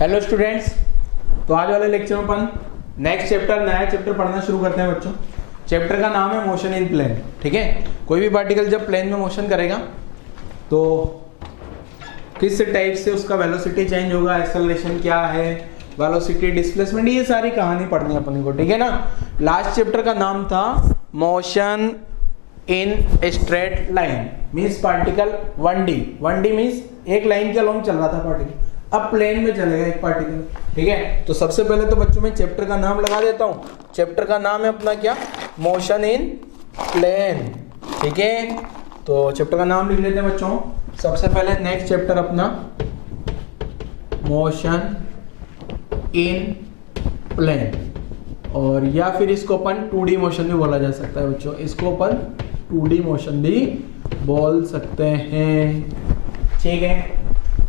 Hello students, तो आज वाले लेक्चर में अपन नेक्स्ट चैप्टर नया चैप्टर पढ़ना शुरू करते हैं बच्चों। चैप्टर का नाम है मोशन इन प्लेन। ठीक है, कोई भी पार्टिकल जब प्लेन में मोशन करेगा तो किस टाइप से उसका वेलोसिटी चेंज होगा, एक्सेलरेशन क्या है, वेलोसिटी, डिस्प्लेसमेंट, ये सारी कहानी पढ़नी है अपन को। ठीक है ना। लास्ट चैप्टर का नाम था motion in straight line, means particle 1D। 1D means एक लाइन के अलोंग चल रहा था पार्टिकल, अब प्लेन में चलेगा एक पार्टिकल। ठीक है, तो सबसे पहले तो बच्चों मैं चैप्टर का नाम लगा देता हूँ। चैप्टर का नाम है अपना क्या, मोशन इन प्लेन। ठीक है, तो चैप्टर का नाम लिख लेते हैं बच्चों। सबसे पहले नेक्स्ट चैप्टर अपना मोशन इन प्लेन, और या फिर इसको अपन 2D मोशन भी बोला जा सकता है बच्चों। इसको अपन 2D मोशन भी बोल सकते हैं। ठीक है,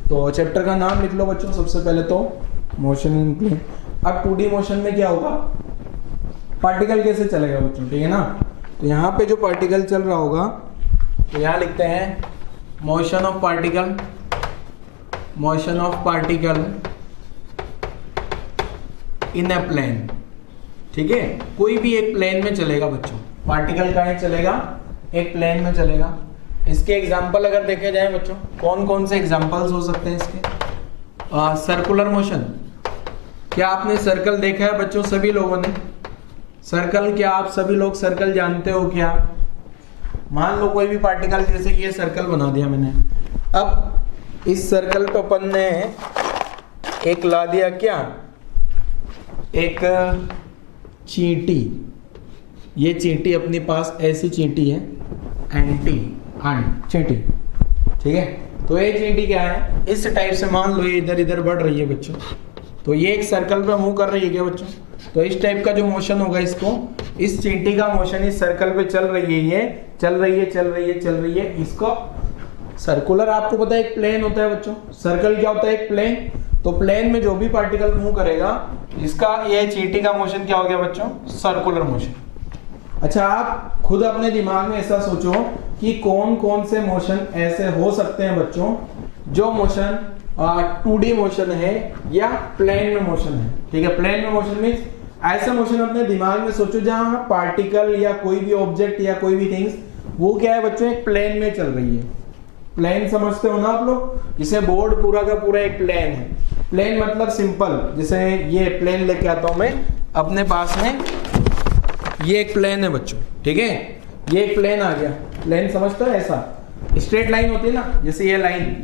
तो चैप्टर का नाम लिख लो बच्चों सबसे पहले तो मोशन इन प्लेन। अब 2D मोशन में क्या होगा, पार्टिकल कैसे चलेगा बच्चों। ठीक है ना, तो यहाँ पे जो पार्टिकल चल रहा होगा तो यहाँ लिखते हैं motion of particle, motion of particle in a plane. ठीक है, कोई भी एक प्लेन में चलेगा बच्चों। पार्टिकल कहाँ चलेगा, एक प्लेन में चलेगा। इसके एग्जाम्पल अगर देखे जाए बच्चों, कौन कौन से एग्जाम्पल्स हो सकते हैं इसके। सर्कुलर मोशन, क्या आपने सर्कल देखा है बच्चों सभी लोगों ने। सर्कल, क्या आप सभी लोग सर्कल जानते हो क्या। मान लो कोई भी पार्टिकल, जैसे कि ये सर्कल बना दिया मैंने, अब इस सर्कल पे अपन ने एक ला दिया क्या, एक चींटी। ये चींटी अपने पास ऐसी चींटी है, चींटी। ठीक है, तो ये चींटी क्या है, इस टाइप से मान लो ये इधर इधर बढ़ रही है बच्चों, तो ये एक सर्कल पे मूव कर रही है क्या बच्चों। तो इस टाइप का जो मोशन होगा, इसको, इस चींटी का मोशन इस सर्कल पे चल रही है, ये चल रही है, इसको सर्कुलर। आपको पता है एक प्लेन होता है बच्चों, सर्कल क्या होता है, एक प्लेन। तो प्लेन में जो भी पार्टिकल मूव करेगा, इसका ये चींटी का मोशन क्या हो गया बच्चों, सर्कुलर मोशन। अच्छा, आप खुद अपने दिमाग में ऐसा सोचो कि कौन कौन से मोशन ऐसे हो सकते हैं बच्चों, जो मोशन 2D मोशन है या प्लेन में मोशन है। ठीक है, प्लेन में मोशन मीन्स ऐसा मोशन अपने दिमाग में सोचो जहां पार्टिकल या कोई भी ऑब्जेक्ट या कोई भी थिंग्स, वो क्या है बच्चों, एक प्लेन में चल रही है। प्लेन समझते हो ना आप लोग, जिसे बोर्ड पूरा का पूरा एक प्लेन है। प्लेन मतलब सिंपल, जैसे ये प्लेन लेके आता हूं मैं अपने पास में, ये एक प्लेन है बच्चों। ठीक है, ये एक प्लेन आ गया। प्लेन समझते हो, ऐसा स्ट्रेट लाइन होती है ना, जैसे ये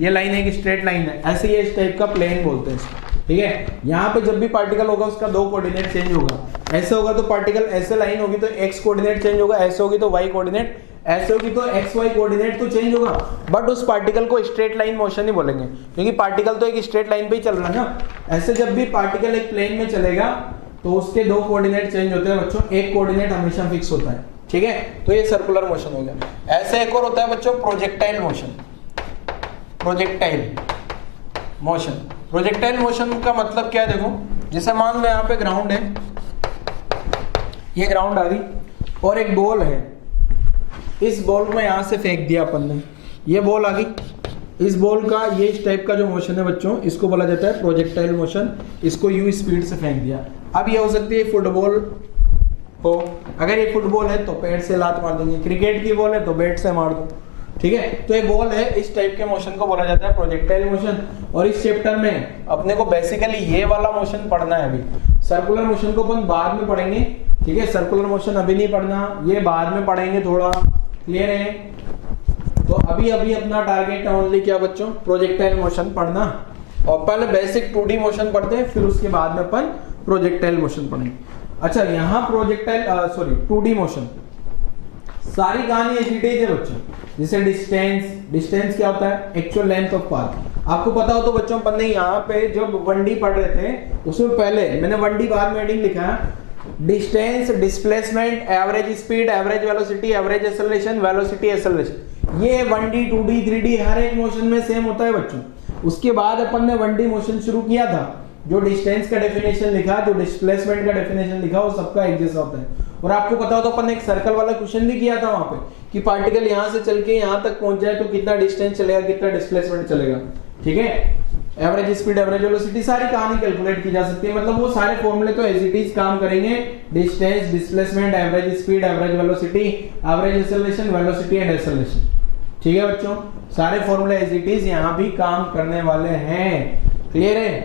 लाइन एक स्ट्रेट लाइन है, ऐसे ये इस टाइप का प्लेन बोलते हैं इसको। ठीक है, यहाँ पे जब भी पार्टिकल होगा उसका 2 कोऑर्डिनेट चेंज होगा। ऐसे होगा तो पार्टिकल ऐसे लाइन होगी तो x कोऑर्डिनेट चेंज होगा, ऐसे होगी तो y कोऑर्डिनेट, ऐसे होगी तो xy कोऑर्डिनेट तो चेंज होगा। बट उस पार्टिकल को स्ट्रेट लाइन मोशन नहीं बोलेंगे, क्योंकि पार्टिकल तो एक स्ट्रेट लाइन पे ही चल रहा है ना। ऐसे जब भी पार्टिकल एक प्लेन में चलेगा तो उसके 2 कोऑर्डिनेट चेंज होते हैं बच्चों, एक कोऑर्डिनेट हमेशा फिक्स होता है। ठीक है, तो ये सर्कुलर मोशन हो गया। ऐसे एक और होता है बच्चों, प्रोजेक्टाइल मोशन। प्रोजेक्टाइल मोशन का मतलब क्या है, देखो, जैसे मान लो यहाँ पे ग्राउंड है, ये ग्राउंड आ गई और एक बॉल है। इस बॉल को यहाँ से फेंक दिया अपन ने, ये बॉल आ गई। इस बॉल का ये इस टाइप का जो मोशन है बच्चों, इसको बोला जाता है प्रोजेक्टाइल मोशन। इसको यू स्पीड से फेंक दिया। अब ये हो सकती है फुटबॉल हो, अगर ये फुटबॉल है तो पैर से लात मार देंगे, क्रिकेट की बॉल है तो बैट से मार दो। ठीक है, तो ये बॉल है, इस टाइप के मोशन को बोला जाता है प्रोजेक्टाइल मोशन। और इस चैप्टर में अपने को बेसिकली ये वाला मोशन पढ़ना है। अभी सर्कुलर मोशन को अपन बाद में पढ़ेंगे। ठीक है, सर्कुलर मोशन अभी नहीं पढ़ना, ये बाद में पढ़ेंगे, थोड़ा क्लियर है। तो अभी अपना टारगेट है ओनली क्या बच्चों, प्रोजेक्टाइल मोशन पढ़ना। और पहले बेसिक 2D मोशन पढ़ते हैं, फिर उसके बाद में अपन प्रोजेक्टाइल मोशन पढ़ेंगे। अच्छा, यहाँ 2D मोशन सारी कहानी एजिटेज है बच्चों। जैसे डिस्टेंस क्या होता है, एक्चुअल लेंथ ऑफ पाथ। आपको पता हो तो बच्चों, अपन ने यहाँ पे जब 1D पढ़ रहे थे उसमें पहले मैंने 1D बाद में हेडिंग लिखा है, distance, displacement, average speed, average velocity, average acceleration, velocity acceleration. ये 1D 2D 3D हर एक मोशन में सेम होता है बच्चों। उसके बाद अपन ने 1D मोशन शुरू किया था, जो डिस्टेंस का डेफिनेशन लिखा, जो डिस्प्लेसमेंट का डेफिनेशन लिखा, वो सबका एक जैसा होता है। और आपको पता हो तो अपन ने एक सर्कल वाला क्वेश्चन भी किया था वहां पे, कि पार्टिकल यहाँ से चल के यहाँ तक पहुंच जाए तो कितना डिस्टेंस चलेगा, कितना डिस्प्लेसमेंट चलेगा। ठीक है, एवरेज स्पीड, एवरेज वेलोसिटी, सारी कहानी कैलकुलेट की जा सकती है। मतलब वो सारे फॉर्मूले तो एज इट इज काम करेंगे, distance, displacement, average speed, average velocity, average acceleration, velocity and acceleration. ठीक है बच्चों, सारे फॉर्मूले एज इट इज यहाँ भी काम करने वाले हैं। क्लियर है?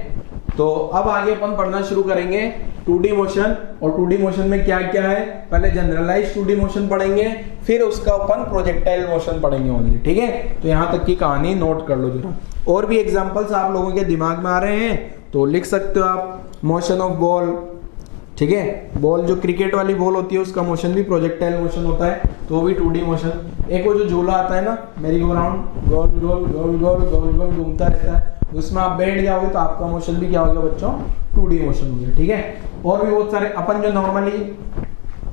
तो अब आगे अपन पढ़ना शुरू करेंगे 2D मोशन। और 2D मोशन में क्या क्या है, पहले जनरलाइज 2D मोशन पढ़ेंगे, फिर उसका अपन प्रोजेक्टाइल मोशन पढ़ेंगे ओनली। ठीक है, तो यहाँ तक की कहानी नोट कर लो जरा। और भी एग्जांपल्स आप लोगों के दिमाग में आ रहे हैं तो लिख सकते हो आप। मोशन ऑफ बॉल, ठीक है, बॉल जो क्रिकेट वाली बॉल होती है उसका मोशन भी प्रोजेक्टाइल मोशन होता है, तो वो भी 2D मोशन। एक वो जो झूला आता है ना, मेरी गो राउंड, गोल गोल गोल गोल गोल गोल घूमता रहता है, उसमें आप बैठ जाओगे तो आपका मोशन भी क्या हो गया बच्चों, 2D मोशन हो गया। ठीक है, और भी बहुत सारे अपन जो नॉर्मली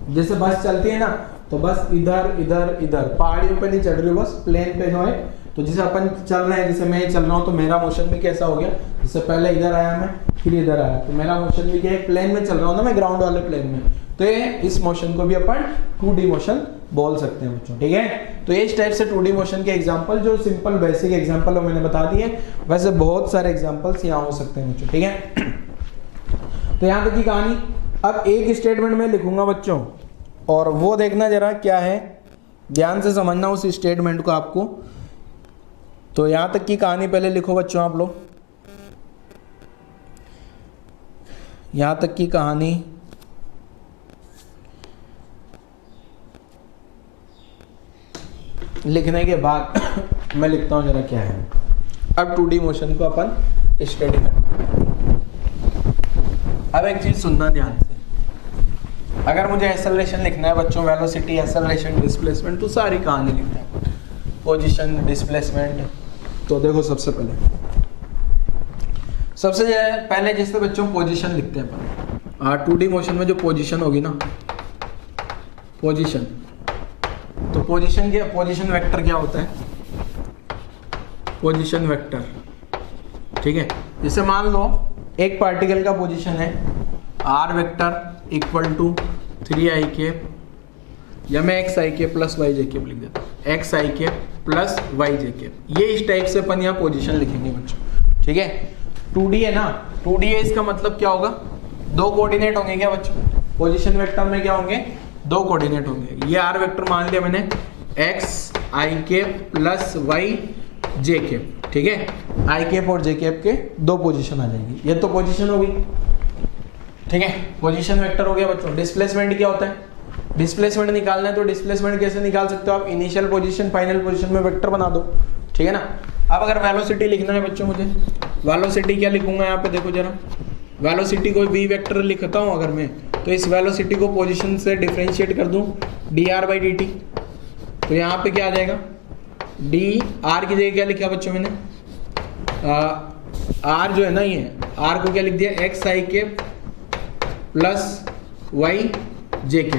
जैसे बस चलती है ना, तो बस इधर इधर इधर, पहाड़ियों पे नहीं चढ़ रही हो, बस प्लेन पे जो है, तो जैसे अपन चल रहे हैं, जैसे मैं चल रहा हूँ तो मेरा मोशन भी कैसा हो गया, जैसे पहले इधर आया मैं, फिर इधर आया, तो मेरा मोशन भी क्या है, प्लेन में चल रहा हूँ ना मैं, ग्राउंड वाले प्लेन में। तो ये इस मोशन को भी अपन 2D मोशन बोल सकते हैं बच्चों। ठीक है, तो इस टाइप से 2D मोशन के एग्जांपल, जो सिंपल बेसिक एग्जांपल है मैंने बता दिए, वैसे बहुत सारे एग्जांपल्स यहाँ हो सकते हैं बच्चों। ठीक है, तो यहाँ तक की कहानी। अब एक स्टेटमेंट में लिखूंगा बच्चों, और वो देखना जरा क्या है, ध्यान से समझना उस स्टेटमेंट को आपको। तो यहाँ तक की कहानी पहले लिखो बच्चों आप लोग, यहाँ तक की कहानी लिखने के बाद मैं लिखता हूँ जरा क्या है। अब 2D मोशन को अपन स्टडी करेंगे। अब एक चीज सुनना ध्यान से, अगर मुझे एक्सेलरेशन लिखना है बच्चों, वेलोसिटी, एक्सेलरेशन, डिस्प्लेसमेंट, तो सारी कहानी लिखना है, पोजीशन, डिस्प्लेसमेंट। तो देखो सबसे पहले जैसे बच्चों पोजीशन लिखते हैं अपन। 2D मोशन में जो पोजीशन होगी ना, पोजीशन, तो पोजीशन वेक्टर क्या होता है, पोजीशन वेक्टर। ठीक है, जैसे मान लो एक पार्टिकल का पोजीशन है r vector equal to 3ik, या मैं xik प्लस yjk लिख देता हूँ, xik प्लस yjk। ये इस टाइप से अपन यहाँ पोजीशन लिखेंगे बच्चों। ठीक है, 2D है ना, 2D है, इसका मतलब क्या होगा, दो कोऑर्डिनेट होंगे क्या बच्चों, पोजीशन वेक्टर में क्या होंगे, दो कोऑर्डिनेट होंगे। ये r वेक्टर मान लिया मैंने, xik प्लस yjk। ठीक है, i कैप और j कैप के दो पोजीशन आ जाएगी, ये तो पोजीशन होगी। ठीक है, पोजीशन वेक्टर हो गया बच्चों। डिस्प्लेसमेंट क्या होता है, डिस्प्लेसमेंट निकालना है, तो डिस्प्लेसमेंट कैसे निकाल सकते हो आप, इनिशियल पोजीशन फाइनल पोजीशन में वेक्टर बना दो। ठीक है ना। अब अगर वेलोसिटी लिखना है बच्चों मुझे, वेलोसिटी क्या लिखूंगा यहाँ पे देखो जरा, वेलोसिटी को v वेक्टर लिखता हूँ अगर मैं, तो इस वेलोसिटी को पोजीशन से डिफरेंशिएट कर दूँ dr/dt, तो यहाँ पे क्या आ जाएगा, r की जगह क्या लिखा बच्चों मैंने, r जो है ना, ये r को क्या लिख दिया, xik प्लस yjk।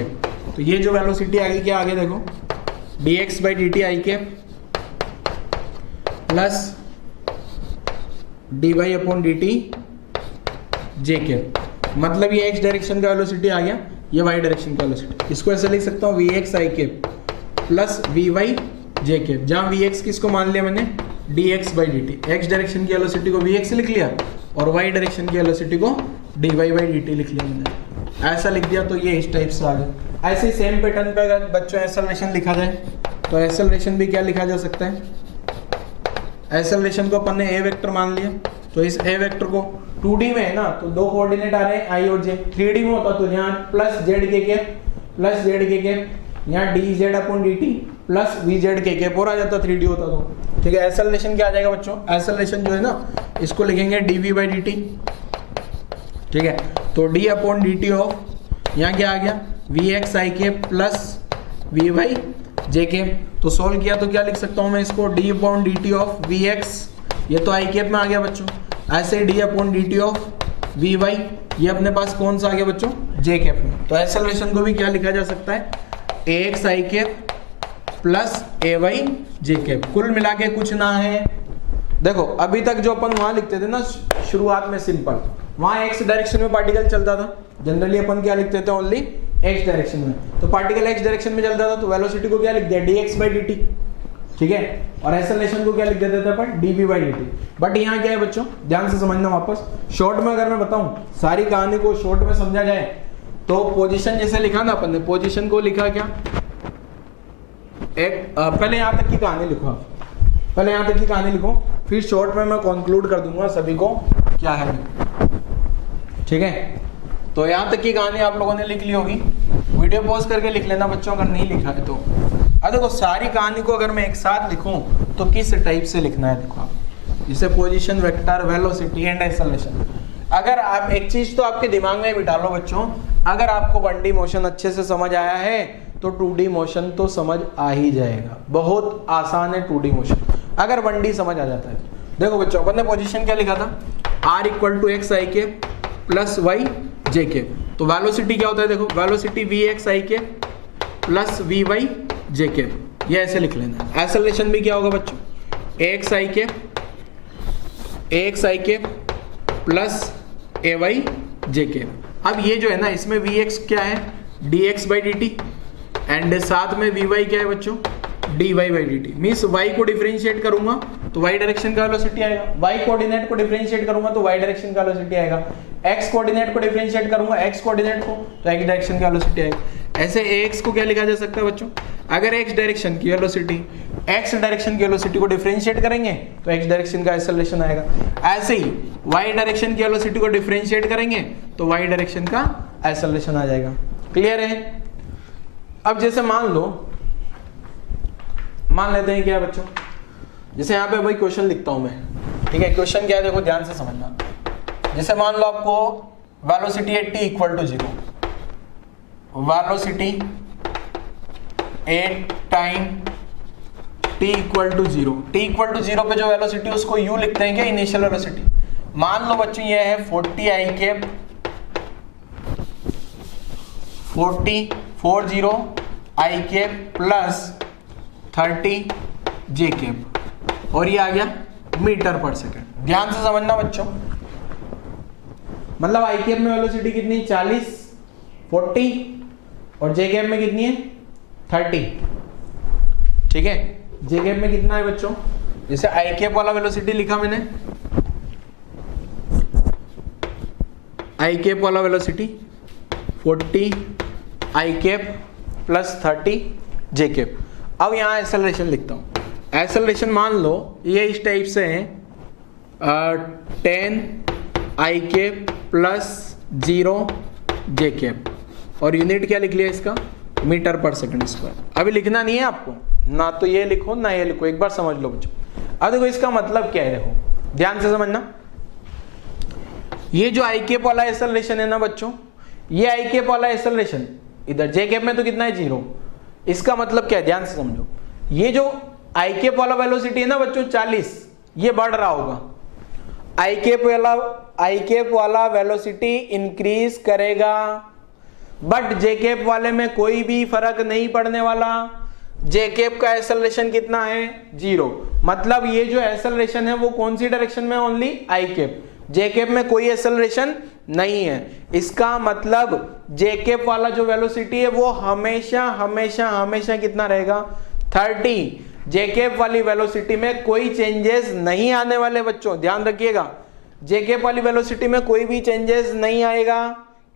तो ये जो वेलोसिटी आ गई, क्या आ गया देखो, dx/dt ik plus dy/dt jk। मतलब ये x डायरेक्शन का वेलोसिटी आ गया, ये y डायरेक्शन का वेलोसिटी। इसको ऐसे लिख सकता हूँ vx ik plus vy jk, जहाँ vx किसको मान लिया मैंने, dx/dt, x डायरेक्शन की वेलोसिटी को vx लिख लिया और y डायरेक्शन की वेलोसिटी को dy/dt लिख लिया मैंने, ऐसा लिख दिया। तो ये इस टाइप से आ गया। ऐसे सेम पैटर्न पे अगर बच्चों एक्सेलरेशन लिखा जाए, तो एक्सेलरेशन भी क्या लिखा जा सकता है, एक्सेलरेशन को अपन ने a वेक्टर मान लिया, तो इस a वेक्टर को 2D में है ना, तो दो कोऑर्डिनेट आ रहे हैं i और j। 3D में होता तो यहाँ प्लस zk यहाँ dz/dt प्लस vz और आ जाता, 3D होता तो। ठीक है, एक्सेलरेशन क्या आ जाएगा बच्चों, एक्सेलरेशन जो है ना, इसको लिखेंगे dv/dt। ठीक है, तो d/dt ऑफ यहाँ क्या आ गया, vxik प्लस vyjk। तो सोल्व किया तो क्या लिख सकता हूँ मैं इसको, d/dt ऑफ vx, ये तो i कैप में आ गया बच्चों, ऐसे d/dt ऑफ vy, ये अपने पास कौन सा आ गया बच्चों, j कैप में। तो एक्सेलरेशन को भी क्या लिखा जा सकता है, axik प्लस ayj। कुल मिला के कुछ ना है। देखो अभी तक जो अपन वहां लिखते थे ना शुरुआत में सिंपल, वहां x डायरेक्शन में पार्टिकल चलता था, जनरली अपन क्या लिखते थे, ओनली x डायरेक्शन में। तो पार्टिकल x डायरेक्शन में चलता था, तो वेलोसिटी को क्या लिख दिया, dx/dt। ठीक है, और एक्सेलरेशन को क्या लिख देते थे अपन, dv/dt। बट यहाँ क्या है बच्चों, ध्यान से समझना वापस, शॉर्ट में अगर मैं बताऊं, सारी कहानी को शॉर्ट में समझा जाए तो पोजीशन जैसे लिखा ना अपन ने, पोजीशन को लिखा क्या, एक पहले यहाँ तक की कहानी लिखो आप, पहले यहाँ तक की कहानी लिखो, फिर शॉर्ट में मैं कंक्लूड कर दूंगा सभी को क्या है, ठीक है। तो यहाँ तक की कहानी आप लोगों ने लिख ली होगी, वीडियो पॉज करके लिख लेना बच्चों अगर नहीं लिखा है तो। अब देखो सारी कहानी को अगर मैं एक साथ लिखूं तो किस टाइप से लिखना है, देखो आप, जैसे position, vector, velocity and acceleration. अगर आप एक चीज तो आपके दिमाग में बिठा लो बच्चों, अगर आपको 1D मोशन अच्छे से समझ आया है तो 2D मोशन तो समझ आ ही जाएगा, बहुत आसान है 2D मोशन अगर 1D समझ आ जाता है। देखो बच्चों अपन ने पोजीशन क्या लिखा था, r = x i plus y j k। तो वेलोसिटी क्या होता है, देखो velocity vx i plus vy j k, ये ऐसे लिख लेना है। एक्सेलरेशन भी क्या होगा बच्चों, ax i plus ay j k। अब ये जो है ना, इसमें vx क्या है, dx/dt, एंड साथ में vy क्या है बच्चों, dy/dt। मीन्स y को डिफरेंशिएट करूंगा तो y डायरेक्शन का वेलोसिटी आएगा, y कोऑर्डिनेट को डिफरेंशिएट करूंगा तो y डायरेक्शन का वेलोसिटी आएगा, x कोऑर्डिनेट को डिफरेंशिएट करूंगा x कोऑर्डिनेट को तो x डायरेक्शन का वेलोसिटी आएगा। ऐसे ax को क्या लिखा जा सकता है बच्चों, अगर x डायरेक्शन की वेलोसिटी x डायरेक्शन की वेलोसिटी को डिफरेंशिएट करेंगे तो x डायरेक्शन का एक्सेलरेशन आएगा। ऐसे ही y डायरेक्शन की वेलोसिटी को डिफरेंशिएट करेंगे तो y डायरेक्शन का एक्सेलरेशन आ जाएगा। क्लियर है। अब जैसे मान लेते हैं क्या है बच्चों, जैसे यहाँ पे भाई क्वेश्चन लिखता हूं मैं, ठीक है। क्वेश्चन क्या है देखो ध्यान से समझना। जैसे मान लो आपको velocity at t = 0, velocity at time t = 0, t = 0 पे जो वेलोसिटी उसको u लिखते हैं क्या, इनिशियल वेलोसिटी। मान लो बच्चों ये है 40 i cap plus 30 j cap, और ये आ गया मीटर पर सेकंड। ध्यान से समझना बच्चों, मतलब आई कैप में वेलोसिटी कितनी, 40, 40, और जे कैप में कितनी है, 30, ठीक है। जे कैप में कितना है बच्चों, जैसे आई कैप वाला वेलोसिटी लिखा मैंने, आई कैप वाला वेलोसिटी 40 आई कैप प्लस 30 जे कैप। अब यहाँ एक्सेलरेशन लिखता हूँ। एक्सेलरेशन मान लो ये इस टाइप से है, 10 आई कैप प्लस 0 जे कैप, और यूनिट क्या लिख लिया इसका, मीटर पर सेकंड स्क्वायर। अभी लिखना नहीं है आपको, ना तो ये लिखो ना ये लिखो, एक बार समझ लो बच्चों। अब देखो इसका मतलब क्या है, देखो ध्यान से समझना। ये जो आई कैप वाला एक्सेलरेशन है ना बच्चों, ये आई कैप वाला एक्सेलरेशन इधर जे कैप में तो कितना है, 0। इसका मतलब क्या है, ध्यान से समझो। ये जो आई कैप वाला वेलोसिटी है ना बच्चों 40, ये बढ़ रहा होगा। आई कैप वाला वेलोसिटी इंक्रीज करेगा, बट जे कैप वाले में कोई भी फर्क नहीं पड़ने वाला। जे कैप का एक्सेलरेशन कितना है, 0। मतलब ये जो एक्सेलरेशन है वो कौन सी डायरेक्शन में, only I cap. J cap में कोई एक्सेलरेशन नहीं है। इसका मतलब जे कैप वाला जो वेलोसिटी है वो हमेशा हमेशा हमेशा कितना रहेगा, 30। जे कैप वाली वेलोसिटी में कोई चेंजेस नहीं आने वाले बच्चों, ध्यान रखिएगा। जे कैप वाली वेलोसिटी में कोई भी चेंजेस नहीं आएगा।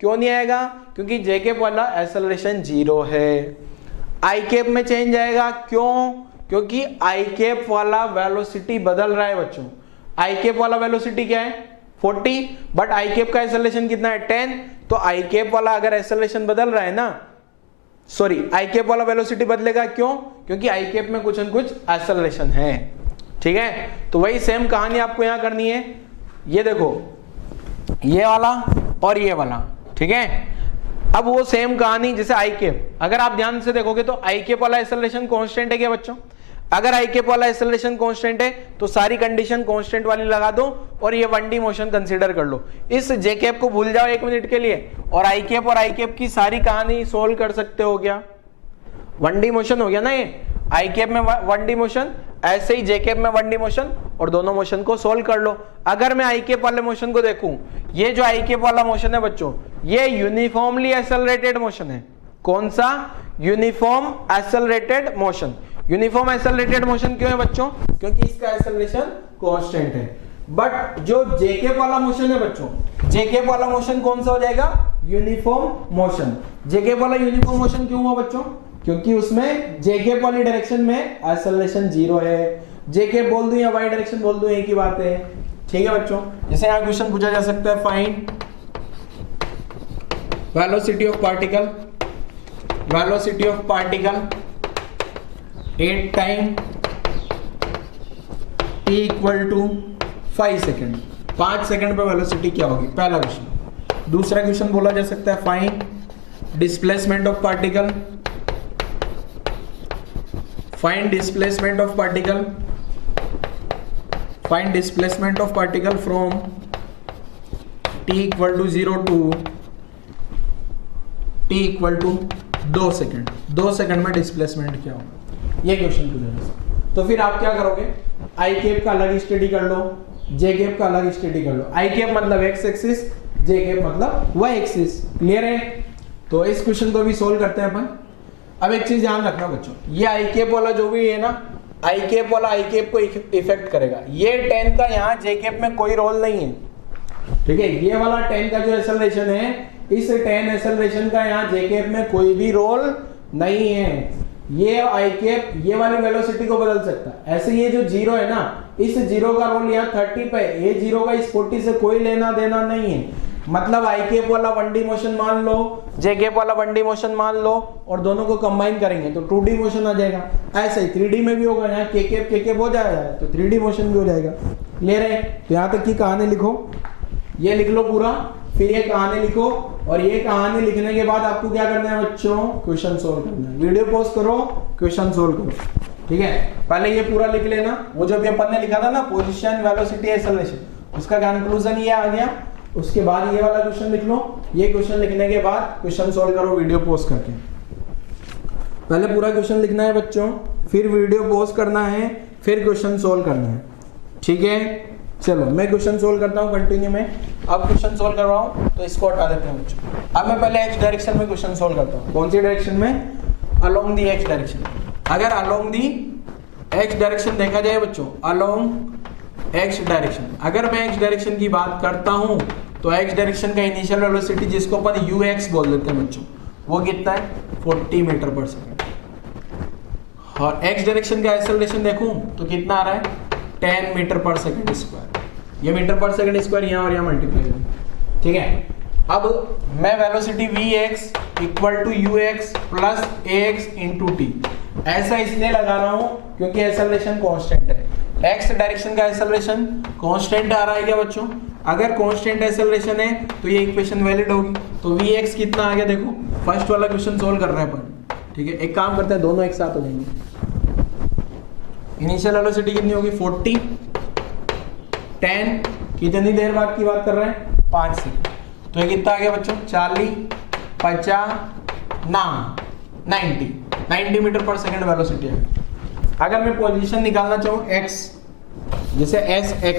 क्यों नहीं आएगा, क्योंकि जे कैप वाला एक्सेलरेशन 0 है। आई कैप में चेंज आएगा, क्यों, क्योंकि आई कैप वाला वेलोसिटी बदल रहा है बच्चों। आई कैप वाला वेलोसिटी क्या है, 40, बट आई कैप का एक्सेलरेशन कितना है, 10। तो आई कैप वाला अगर एक्सेलरेशन बदल रहा है ना, सॉरी आई कैप वाला वेलोसिटी बदलेगा, क्यों, क्योंकि आई कैप में कुछ न कुछ एक्सेलरेशन है, ठीक है। तो वही सेम कहानी आपको यहां करनी है। ये देखो ये वाला और ये वाला, ठीक है। अब वो सेम कहानी जैसे आई कैप, अगर आप ध्यान से देखोगे तो आई कैप वाला एक्सेलरेशन कांस्टेंट है क्या बच्चों। अगर आई कैप वाला एक्सेलरेशन कांस्टेंट है तो सारी कंडीशन कांस्टेंट वाली लगा दो और ये 1D मोशन कंसीडर कर लो। इस जे कैप को भूल जाओ 1 मिनट के लिए और आई कैप की सारी कहानी सोल्व कर सकते हो। क्या 1D मोशन हो गया ना, ये आई कैप में 1D मोशन, ऐसे ही जे कैप में 1D मोशन, और दोनों मोशन को सोल्व कर लो। अगर मैं आई कैप वाले मोशन को देखूं, ये जो आई कैप वाला मोशन है बच्चों, ये यूनिफॉर्मली एक्सेलरेटेड मोशन है। कौन सा, uniform accelerated motion. Uniform accelerated motion क्यों है बच्चों? क्योंकि इसका एक्सेलरेशन कांस्टेंट है। बट जो जेकेप वाला मोशन है बच्चों, जेकेप वाला मोशन कौन सा हो जाएगा? Uniform motion. जेकेप वाला यूनिफॉर्म मोशन क्यों हुआ बच्चों? क्योंकि उसमें जेकेप वाली डायरेक्शन में एक्सेलरेशन 0 है। जेकेप बोल दूं या वाई डायरेक्शन बोल दूं, एक ही बात है। ठीक है बच्चों, जैसे यहाँ क्वेश्चन पूछा जा सकता है, find velocity of particle, velocity of particle at time t equal to 5 second. 5 second पे वेलोसिटी क्या होगी? पहला क्वेश्चन। दूसरा क्वेश्चन बोला जा सकता है, find displacement of particle, find displacement of particle, find displacement of particle from t equal to 0 to t equal to 2 second. 2 second में डिस्प्लेसमेंट क्या होगा? ये क्वेश्चन पूछा। तो फिर आप क्या करोगे? आई कैप का अलग स्टडी कर लो, जे कैप का अलग स्टडी कर लो। आई कैप मतलब एक्स एक्सिस, जे कैप मतलब वाई एक्सिस। क्लियर है? तो इस क्वेश्चन को भी सोल्व करते हैं अपन। अब एक चीज ध्यान रखना बच्चों, ये आई कैप वाला जो भी है ना, आई कैप वाला आई कैप को इफेक्ट करेगा। ये 10 का यहाँ जे कैप में कोई रोल नहीं है। ठीक है, ये वाला 10 का जो एक्सेलरेशन है, इस 10 एक्सेलरेशन का यहाँ जे कैप में कोई भी रोल नहीं है। ये आई कैप ये वाली वेलोसिटी को बदल सकता है। ऐसे ये जो 0 है ना, इस 0 का रोल यहाँ 30 पे, ये 0 का इस 40 से कोई लेना देना नहीं है। मतलब आई कैप वाला 1D मोशन मान लो, जे कैप वाला 1D मोशन मान लो, और दोनों को कंबाइन करेंगे तो 2D मोशन आ जाएगा। ऐसे ही 3D में भी होगा, यहाँ के कैप हो जाएगा तो 3D मोशन भी हो जाएगा। क्लियर है? तो यहाँ तक की कहानी लिखो, ये लिख लो पूरा, फिर ये कहानी लिखो, और ये कहानी लिखने के बाद आपको क्या करना है बच्चों? क्वेश्चन सोल्व करना है। वीडियो पॉज करो, क्वेश्चन सोल्व करो। ठीक है, पहले ये पूरा लिख लेना। वो जो भी अपन ने लिखा था ना, पोजीशन, वेलोसिटी, एक्सेलरेशन, उसका कंक्लूजन ये आ गया। उसके बाद ये वाला क्वेश्चन लिख लो। ये क्वेश्चन लिखने के बाद क्वेश्चन सोल्व करो वीडियो पॉज करके। पहले पूरा क्वेश्चन लिखना है बच्चों, फिर वीडियो पॉज करना है, फिर क्वेश्चन सोल्व करना है। ठीक है, चलो मैं क्वेश्चन सोल्व करता हूँ कंटिन्यू में। अब क्वेश्चन सोल्व कर रहा हूँ तो इसको हटा देते हैं बच्चों। अब मैं पहले एक्स डायरेक्शन में क्वेश्चन सोल्व करता हूँ। कौन सी डायरेक्शन में? Along the x direction. अगर अलोंग दी एक्स डायरेक्शन देखा जाए बच्चों, अलोंग एक्स डायरेक्शन, अगर मैं एक्स डायरेक्शन की बात करता हूँ तो एक्स डायरेक्शन का इनिशियल वेलोसिटी, जिसको अपन ux बोल देते हैं बच्चों, वो कितना है? 40 मीटर पर सेकेंड। और एक्स डायरेक्शन का एक्सेलरेशन देखूं तो कितना आ रहा है? 10 मीटर पर सेकेंड स्क्वायर। ये मीटर पर सेकेंड स्क्वायर यहाँ और यहाँ मल्टीप्लाई है। ठीक है, अब मैं velocity vx equal to ux plus ax into t ऐसा इसलिए लगा रहा हूँ क्योंकि एक्सेलरेशन कांस्टेंट है। एक्स डायरेक्शन का एक्सेलरेशन कांस्टेंट आ रहा है क्या बच्चों? अगर कांस्टेंट एक्सेलरेशन है तो ये इक्वेशन वैलिड होगी। तो vx कितना आ गया? देखो, फर्स्ट वाला क्वेश्चन सोल्व कर रहे हैं अपन। ठीक है, एक काम करते हैं, दोनों एक साथ हो जाएंगे। इनिशियल वेलोसिटी कितनी होगी? 40, 10, कितनी देर बाद की बात कर रहे हैं? 5 सेकंड। तो ये कितना आ गया बच्चों? 40, 50, 90 मीटर पर सेकंड वेलोसिटी है। अगर मैं पोजीशन निकालना चाहूँ x, जैसे sx,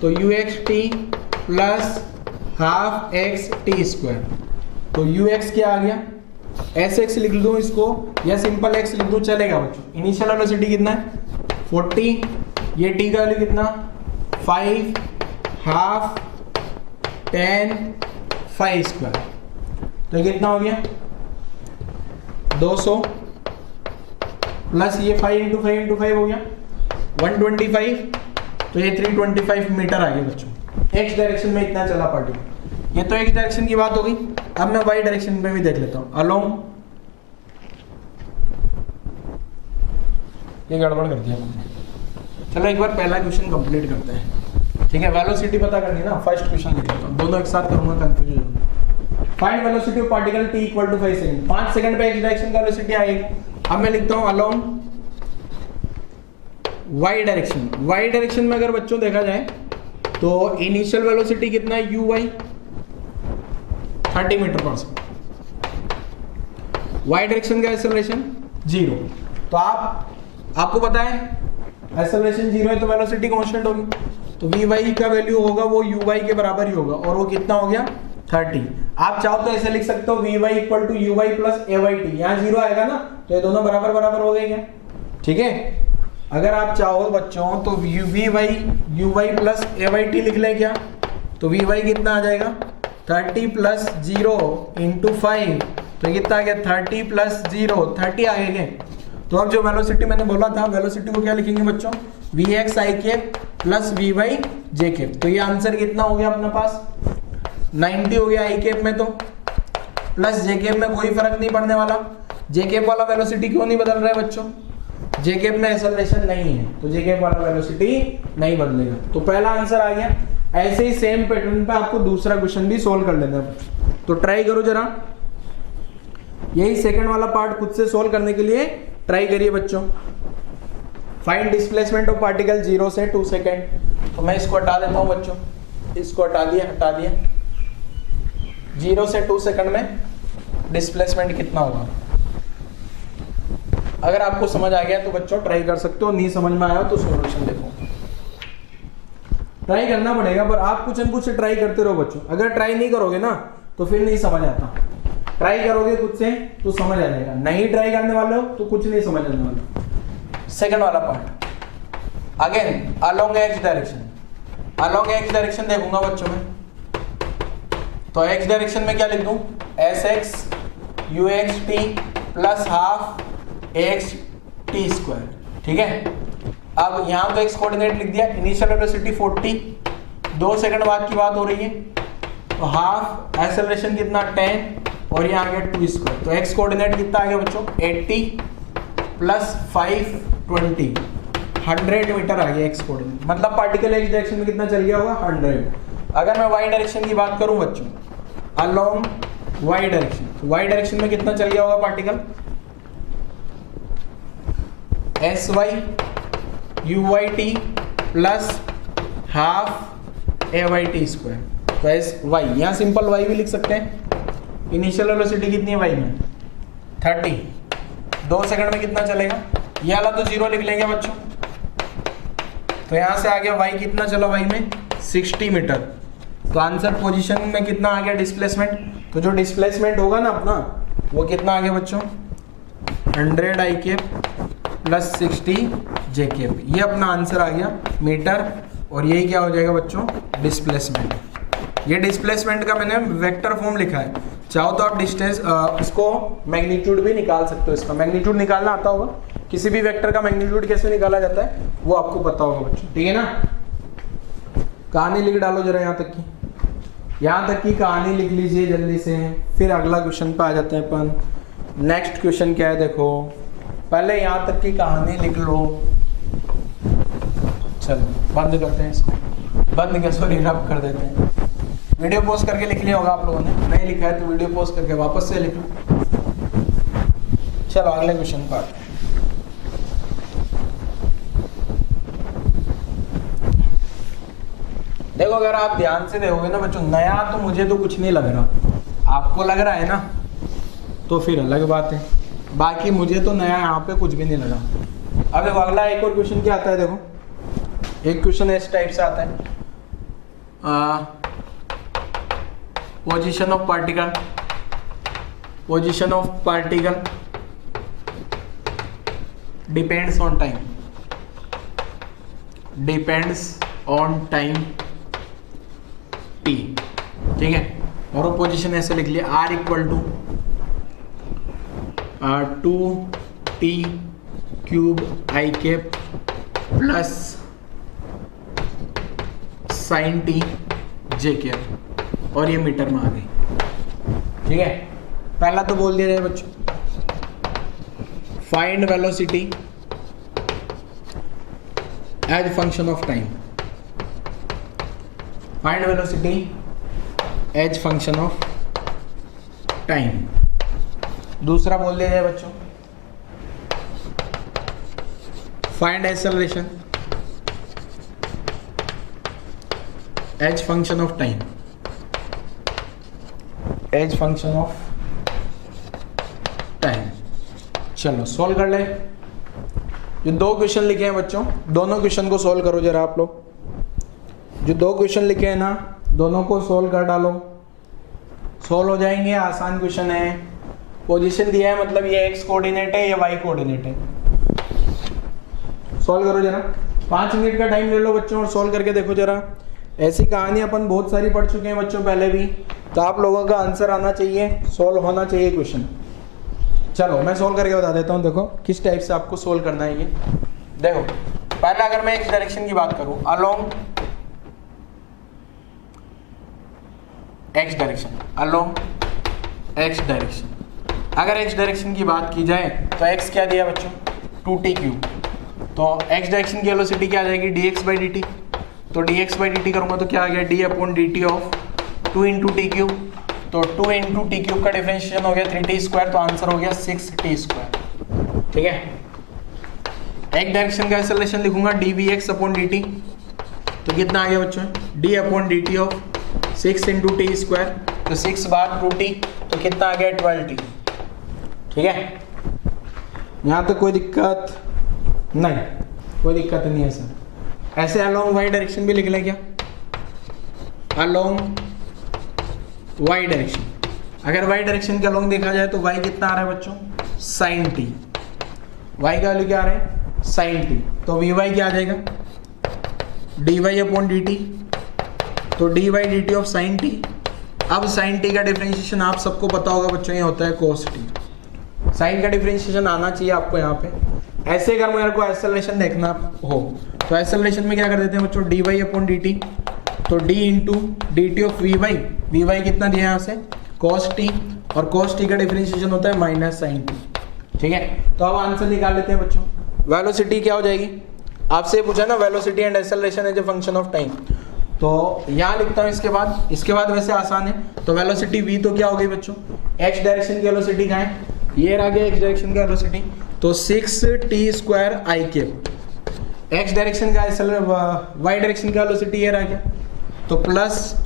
तो uxt plus half x t square. तो ux क्या आ गया? sx लिख दूं इसको या सिंपल x लिख दूं, चलेगा बच्चों। इनिशियल वेलोसिटी कितना है? 40, ये t का वैल्यू कितना? 5, हाफ, 10, 5 स्क्वायर। तो कितना हो गया? 200 प्लस ये 5 इंटू 5 हो गया 125। तो ये 325 मीटर आ गया बच्चों। एक्स डायरेक्शन में इतना चला पार्टिकल। ये तो एक्स डायरेक्शन की बात हो गई। अब मैं वाई डायरेक्शन में भी देख लेता हूँ। अलोंग, ये गड़बड़ कर दिया मैंने। चलो एक बार पहला क्वेश्चन कंप्लीट करते हैं। ठीक है, वेलोसिटी पता करनी है ना, फर्स्ट क्वेश्चन लिख लेता हूँ, दोनों एक साथ करूंगा, कंफ्यूजन होगा। Find velocity of particle t equal to 5 second. 5 second पे एक्स डायरेक्शन का वेलोसिटी आएगी। अब मैं लिखता हूँ along Y direction. Y direction में अगर बच्चों देखा जाए तो इनिशियल वेलोसिटी कितना है? uy 30 मीटर पर सेकंड। वाई डायरेक्शन का एक्सेलरेशन 0। तो आपको पता है एक्सेलरेशन 0 है तो वेलोसिटी कांस्टेंट होगी। तो vy का वैल्यू होगा वो uy के बराबर ही होगा, और वो कितना हो गया? 30। आप चाहो तो ऐसे लिख सकते हो vy equal to uy plus ayt। यहाँ 0 आएगा ना तो ये दोनों बराबर बराबर हो गए क्या? ठीक है। अगर आप चाहो बच्चों तो we y u y plus a y t लिख लें क्या? तो वी वाई कितना आ जाएगा 30 प्लस 0 इंटू 5, तो कितना आ गया 30 प्लस 0 30 आ गए। तो अब जो वेलोसिटी मैंने बोला था, वेलोसिटी को क्या लिखेंगे बच्चों? V x i cap plus v y j cap. तो ये आंसर कितना हो गया अपने पास 90 हो गया आई केप में, तो प्लस जे केप में कोई फर्क नहीं पड़ने वाला। जे केप वाला वेलोसिटी क्यों नहीं बदल रहा है बच्चों? जे केप में एक्सेलरेशन नहीं है, तो जे केप वाला वेलोसिटी नहीं बदलेगा। तो पहला आंसर आ गया। ऐसे ही सेम पैटर्न पे आपको दूसरा क्वेश्चन भी सोल्व कर लेना है, तो ट्राई करो जरा। यही सेकंड वाला पार्ट खुद से सोल्व करने के लिए ट्राई करिए बच्चों। फाइंड डिस्प्लेसमेंट ऑफ पार्टिकल 0 से 2 सेकेंड। तो मैं इसको हटा देता हूँ बच्चों, इसको हटा दिया। 0 से 2 सेकंड में डिस्प्लेसमेंट कितना होगा? अगर आपको समझ आ गया तो बच्चों ट्राई कर सकते हो, नहीं समझ में आया तो सॉल्यूशन देखो। ट्राई करना पड़ेगा, पर आप कुछ न कुछ ट्राई करते रहो बच्चों। अगर ट्राई नहीं करोगे ना तो फिर नहीं समझ आता। ट्राई करोगे खुद से तो समझ आ जाएगा, नहीं ट्राई करने वाले हो तो कुछ नहीं समझ आने वाला। सेकंड वाला part again along x direction. Along x direction देखूंगा बच्चों में, तो एक्स डायरेक्शन में क्या लिख दूं? S x you x T plus half x T square. ठीक है। अब यहाँ तो एक्स कोऑर्डिनेट लिख दिया। इनिशियल वेलोसिटी 40, 2 सेकंड बाद की बात हो रही है, तो हाफ एक्सेलरेशन कितना 10 और यहाँ आ गया 2 स्क्वायर। तो एक्स कोऑर्डिनेट कितना आ गया बच्चों 80 प्लस 5 20 100 मीटर आ गया एक्स कोऑर्डिनेट। मतलब पार्टिकल एक्स डायरेक्शन में कितना चल गया होगा 100। अगर मैं वाई डायरेक्शन की बात करूं बच्चों, अलोंग वाई डायरेक्शन, तो वाई डायरेक्शन में कितना चल गया होगा particle? S y u y t plus half a y t square. तो एस वाई, यहाँ सिंपल वाई भी लिख सकते हैं। इनिशियल वेलोसिटी कितनी है वाई में 30, 2 सेकंड में कितना चलेगा? ये वाला तो 0 लिख लेंगे बच्चों। तो यहाँ से आ गया वाई कितना चला वाई में 60 मीटर। तो आंसर पोजीशन में कितना आ गया डिस्प्लेसमेंट? तो जो डिस्प्लेसमेंट होगा ना अपना वो कितना आ गया बच्चों 100 आई केप प्लस 60 जे केप। ये अपना आंसर आ गया मीटर, और यही क्या हो जाएगा बच्चों डिस्प्लेसमेंट। ये डिस्प्लेसमेंट का मैंने वेक्टर फॉर्म लिखा है। चाहो तो आप डिस्टेंस इसको मैग्नीट्यूड भी निकाल सकते हो। इसका मैग्नीट्यूड निकालना आता होगा, किसी भी वेक्टर का मैग्नीट्यूड कैसे निकाला जाता है वो आपको पता होगा बच्चों। ठीक है ना। कहानी लिख डालो जरा यहाँ तक की कहानी लिख लीजिए जल्दी से, फिर अगला क्वेश्चन पे आ जाते हैं अपन। नेक्स्ट क्वेश्चन क्या है देखो, पहले यहाँ तक की कहानी लिख लो। चलो बंद करते हैं इसको, बंद क्या सॉरी रब कर देते हैं। वीडियो पोस्ट करके लिख लिया होगा आप लोगों ने, नहीं लिखा है तो वीडियो पोस्ट करके वापस से लिख लो। चलो अगले क्वेश्चन पर आते हैं। देखो अगर आप ध्यान से देखोगे ना बच्चों, नया तो मुझे तो कुछ नहीं लग रहा, आपको लग रहा है ना तो फिर अलग बात है, बाकी मुझे तो नया यहाँ पे कुछ भी नहीं लगा। अब देखो अगला एक और क्वेश्चन क्या आता है, देखो एक क्वेश्चन इस टाइप से आता है, position of particle depends on time t. ठीक है, और वो पोजीशन ऐसे लिख लिया r equal to 2t cube i cap plus sine t j cap, और ये मीटर में आ गई। ठीक है, पहला तो बोल दिया जाए बच्चों, find velocity as function of time. Find velocity as function of time. दूसरा बोल दिया जाए बच्चों, find acceleration as function of time. As function of time. चलो सॉल्व कर ले। जो 2 क्वेश्चन लिखे हैं बच्चों, दोनों क्वेश्चन को सॉल्व करो जरा आप लोग। जो 2 क्वेश्चन लिखे हैं ना, दोनों को सॉल्व कर डालो, सॉल्व हो जाएंगे। आसान क्वेश्चन है, पोजीशन दिया है, मतलब ये एक्स कोऑर्डिनेट है, ये वाई कोऑर्डिनेट है। सॉल्व करो जरा, 5 मिनट का टाइम ले लो बच्चों और सॉल्व करके देखो जरा। ऐसी कहानी अपन बहुत सारी पढ़ चुके हैं बच्चों पहले भी, तो आप लोगों का आंसर आना चाहिए, सॉल्व होना चाहिए क्वेश्चन। चलो मैं सॉल्व करके बता देता हूँ, देखो किस टाइप से आपको सॉल्व करना है ये। देखो पहले अगर मैं एक्स डायरेक्शन की बात करूँ, along x direction, along x direction, अगर एक्स डायरेक्शन की बात की जाए तो एक्स क्या दिया बच्चों, 2t क्यूब। तो एक्स डायरेक्शन की वेलोसिटी क्या आ जाएगी, dx बाई dt। तो dx बाई dt करूँगा तो क्या आ गया, d upon dt of 2 into T cube. तो 2 इंटू टी क्यूब का डिफरेंशिएशन हो गया 3t स्क्वायर, तो आंसर हो गया 6t स्क्वायर। ठीक है, एक डायरेक्शन का एक्सेलरेशन लिखूंगा dvx अपॉन dt, तो कितना आ गया बच्चों, d upon dt of 6 into T square, तो 6 बार 2t, तो कितना आ गया 12t। ठीक है, यहाँ तो कोई दिक्कत नहीं, कोई दिक्कत नहीं है सर। ऐसे अलोंग वाई डायरेक्शन भी लिख लें क्या, अलोंग वाई डायरेक्शन, अगर वाई डायरेक्शन के अलोंग देखा जाए तो वाई कितना आ रहा है बच्चों, साइन टी, वाई का वैल्यू क्या आ रहा है, साइन टी। तो वी वाई क्या आ जाएगा, D Y upon D T, तो D Y D T of sine T. अब साइन टी का डिफरेंशिएशन आप सबको पता होगा बच्चों, ये होता है कोस टी। साइन का डिफरेंशिएशन आना चाहिए आपको यहाँ पे। ऐसे अगर मेरे को एक्सेलरेशन देखना हो तो एक्सेलरेशन में क्या कर देते हैं बच्चों, D Y upon D T, तो D into D T of V Y कितना दिया है यहाँ से, कॉस टी, और कॉस टी का डिफरेंशिएशन होता है माइनस साइन टी। ठीक है, तो अब आंसर निकाल लेते हैं बच्चों। वेलोसिटी क्या हो जाएगी, आपसे पूछा ना, velocity and acceleration as a function of time, तो यहाँ लिखता हूँ इसके बाद वैसे आसान है। तो वेलोसिटी v तो क्या हो गई बच्चों, एक्स डायरेक्शन की वेलोसिटी कहाँ है, ये रह गया एक्स डायरेक्शन की वेलोसिटी, तो 6t square i cap. X direction का वाई डायरेक्शन का वेलोसिटी ये रह गया, तो plus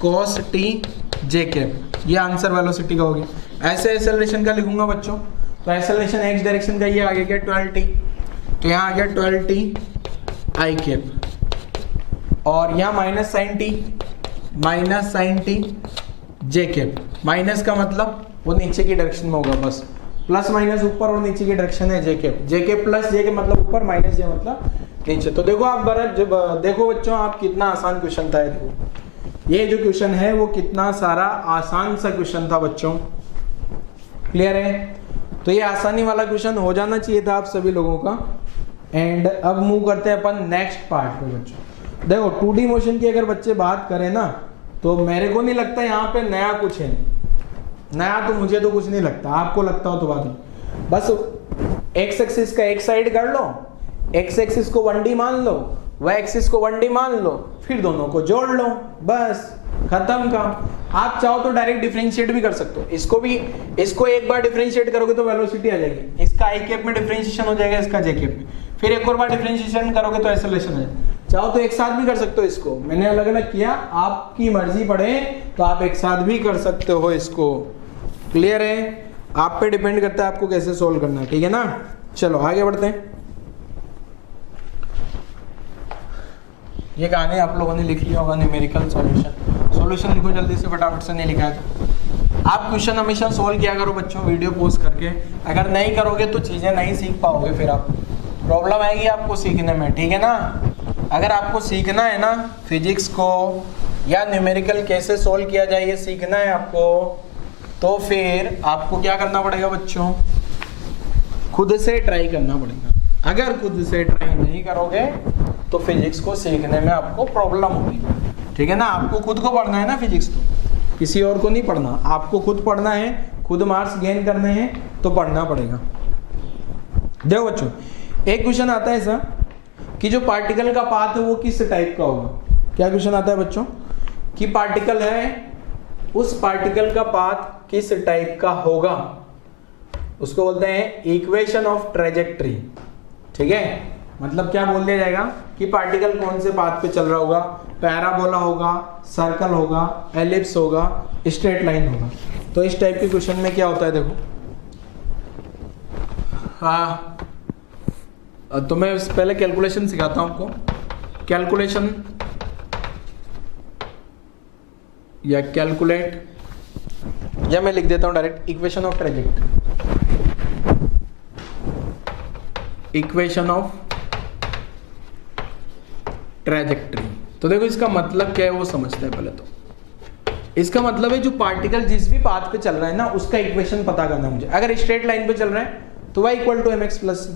cos t j cap, ये आंसर वेलोसिटी का हो गया। ऐसे एक्सेलरेशन का लिखूंगा बच्चों, तो एक्सेलरेशन एक्स डायरेक्शन का ये आ गया 12t, तो यहाँ आ गया 12t आई केप, और यहाँ minus sine t j cap. Minus का मतलब वो नीचे की डायरेक्शन में होगा, बस प्लस माइनस ऊपर और नीचे की डायरेक्शन है जे के प्लस जे के मतलब ऊपर, माइनस जे मतलब नीचे। तो देखो आप जब देखो बच्चों, आप कितना आसान क्वेश्चन था। देखो ये जो क्वेश्चन है वो कितना सारा आसान सा क्वेश्चन था बच्चों, क्लियर है। तो ये आसानी वाला क्वेश्चन हो जाना चाहिए था आप सभी लोगों का। एंड अब मूव करते हैं अपन नेक्स्ट पार्ट पे बच्चों। देखो 2D मोशन की अगर बच्चे बात करें ना, तो मेरे को नहीं लगता यहाँ पे नया कुछ है, नया तो मुझे तो कुछ नहीं लगता, आपको लगता हो तो बात नहीं। बस एक्स एक्सिस का एक साइड कर लो, एक्स एक्सिस को 1D मान लो, वाई एक्सिस को 1D मान लो, फिर दोनों को जोड़ लो, बस खत्म काम। आप चाहो तो डायरेक्ट डिफरेंशिएट भी कर सकते हो, इसको एक बार डिफरेंशिएट करोगे तो वेलोसिटी आ जाएगी, इसका आई कैप में डिफरेंशिएशन हो जाएगा, इसका जे कैप में, फिर एक और बार डिफरेंशिएशन करोगे तो एक्सेलरेशन हो जाएगा। चाहो तो एक साथ भी कर सकते हो इसको, मैंने अलग अलग किया, आपकी मर्जी पड़े तो आप एक साथ भी कर सकते हो इसको, क्लियर है। आप पे डिपेंड करता है आपको कैसे सोल्व करना है, ठीक है ना। चलो आगे बढ़ते हैं। ये कहानी आप लोगों ने लिख लिया होगा, न्यूमेरिकल सॉल्यूशन लिखो जल्दी से, फटाफट से, नहीं लिखा है तो। आप क्वेश्चन हमेशा सोल्व किया करो बच्चों, वीडियो पोस्ट करके। अगर नहीं करोगे तो चीज़ें नहीं सीख पाओगे, फिर आप प्रॉब्लम आएगी आपको सीखने में, ठीक है ना। अगर आपको सीखना है ना फिजिक्स को या न्यूमेरिकल कैसे सोल्व किया जाए ये सीखना है आपको, तो फिर आपको क्या करना पड़ेगा बच्चों, खुद से ट्राई करना पड़ेगा। अगर खुद से ट्राई नहीं करोगे तो फिजिक्स को सीखने में आपको प्रॉब्लम होगी, ठीक है ना। आपको खुद को पढ़ना है ना फिजिक्स, तो किसी और को नहीं पढ़ना, आपको खुद पढ़ना है, खुद मार्क्स गेन करने हैं तो पढ़ना पड़ेगा। देखो बच्चों, एक क्वेश्चन आता है ऐसा कि जो पार्टिकल का पाथ है वो किस टाइप का होगा। क्या क्वेश्चन आता है बच्चों कि पार्टिकल है, उस पार्टिकल का पाथ किस टाइप का होगा, उसको बोलते हैं इक्वेशन ऑफ ट्रेजेक्ट्री, ठीक है। मतलब क्या बोल दिया जाएगा कि पार्टिकल कौन से पाथ पे चल रहा होगा, पैराबोला होगा, सर्कल होगा, एलिप्स होगा, स्ट्रेट लाइन होगा। तो इस टाइप के क्वेश्चन में क्या होता है, देखो तो मैं पहले कैलकुलेशन सिखाता हूं आपको। कैलकुलेशन या कैलकुलेट या मैं लिख देता हूं direct equation of trajectory, equation of trajectory. तो देखो इसका मतलब क्या है वो समझते हैं पहले। तो इसका मतलब है जो पार्टिकल जिस भी पाथ पे चल रहा है ना उसका इक्वेशन पता करना है मुझे। अगर स्ट्रेट लाइन पे चल रहा है तो y equal to mx plus c,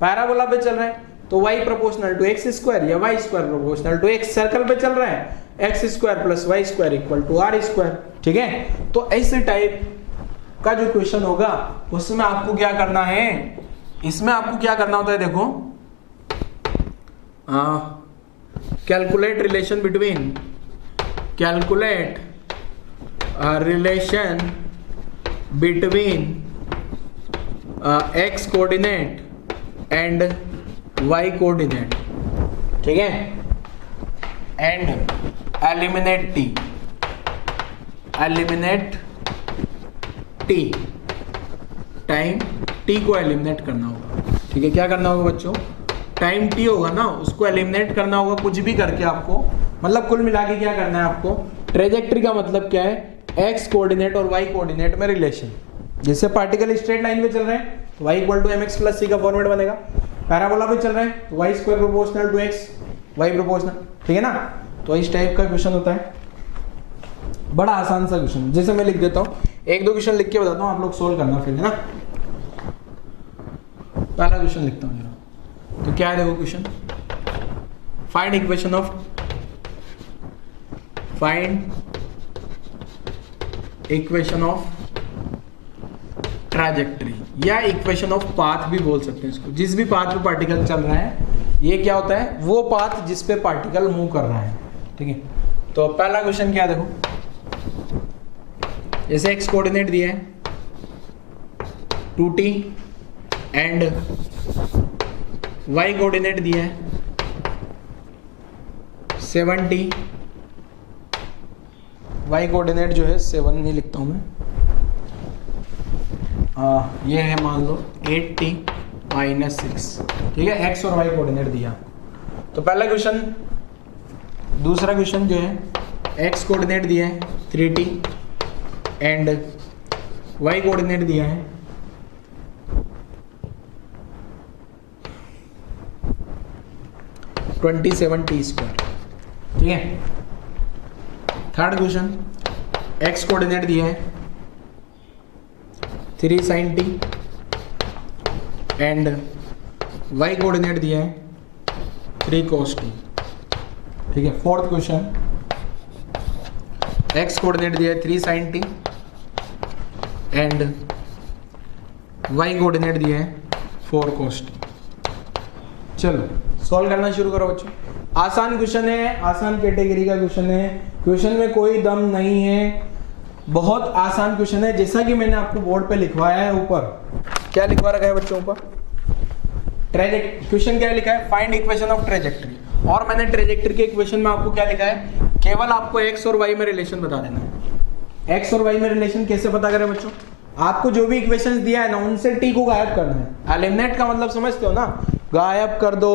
parabola पे चल रहा है तो y proportional to x square या y square proportional to x, circle पे चल रहा है x square plus y square equal to r square. ठीक है, तो ऐसे टाइप का जो क्वेश्चन होगा उसमें आपको क्या करना है, इसमें आपको क्या करना होता है, देखो calculate relation between, calculate relation between x coordinate and y coordinate. ठीक है, and eliminate t, eliminate t, time t को एलिमिनेट करना होगा। ठीक है, क्या करना होगा बच्चों, टाइम t होगा ना उसको एलिमिनेट करना होगा कुछ भी करके आपको, मतलब कुल मिला के क्या करना है आपको। ट्रेजेक्टरी का मतलब क्या है, x कोऑर्डिनेट और y कोऑर्डिनेट में रिलेशन। जैसे पार्टिकल स्ट्रेट लाइन पे चल रहे हैं तो y equal to mx plus c का फॉर्मेट बनेगा, पैराबोला पे चल रहे हैं तो y square proportional to x, y proportional. ठीक है ना, तो इस टाइप का क्वेश्चन होता है, बड़ा आसान सा क्वेश्चन। जैसे मैं लिख देता हूँ, एक दो क्वेश्चन लिख के बताता हूँ, आप लोग सोल्व करना फिर, है ना। पहला क्वेश्चन लिखता हूँ जरा, तो क्या है देखो question, find equation of, find equation of trajectory या इक्वेशन ऑफ पाथ भी बोल सकते हैं इसको। जिस भी पाथ पे पार्टिकल चल रहा है, ये क्या होता है, वो पाथ जिस पे पार्टिकल मूव कर रहा है। ठीक है, तो पहला क्वेश्चन क्या है देखो, जैसे x कोऑर्डिनेट दिया है 2t एंड y कोऑर्डिनेट दिया है 7t, y कोऑर्डिनेट जो है 7 नहीं लिखता हूं मैं, ये है मान लो 8t माइनस 6। ठीक है, x और y कोऑर्डिनेट दिया। तो पहला क्वेश्चन, दूसरा क्वेश्चन जो है x कोऑर्डिनेट दिया है 3t एंड y कोऑर्डिनेट दिया है 27t स्क्वायर। ठीक है, थर्ड क्वेश्चन, x कोऑर्डिनेट दिया है 3 sin t and y coordinate दिया है 3 cos t। ठीक है, फोर्थ क्वेश्चन, x कोऑर्डिनेट दिया है 3 sin t and y coordinate दिया है 4 cos t। चलो सॉल्व करना शुरू करो बच्चों। आसान क्वेश्चन है, आसान कैटेगरी का क्वेश्चन है, क्वेश्चन में कोई दम नहीं है, बहुत आसान क्वेश्चन है। जैसा कि मैंने आपको बोर्ड पे लिखवाया है, ऊपर क्या लिखवा रखा है बच्चों, ऊपर ट्रेजेक्टरी, क्वेश्चन क्या लिखा है, फाइंड इक्वेशन ऑफ ट्रेजेक्टरी। और मैंने ट्रेजेक्टरी के इक्वेशन में आपको क्या लिखा है, केवल आपको x और y में रिलेशन बता देना है। x और y में रिलेशन कैसे पता करें बच्चों, आपको जो भी इक्वेशंस दिया है ना उनसे t को गायब करना है। एलिमिनेट का मतलब समझते हो ना, गायब कर दो,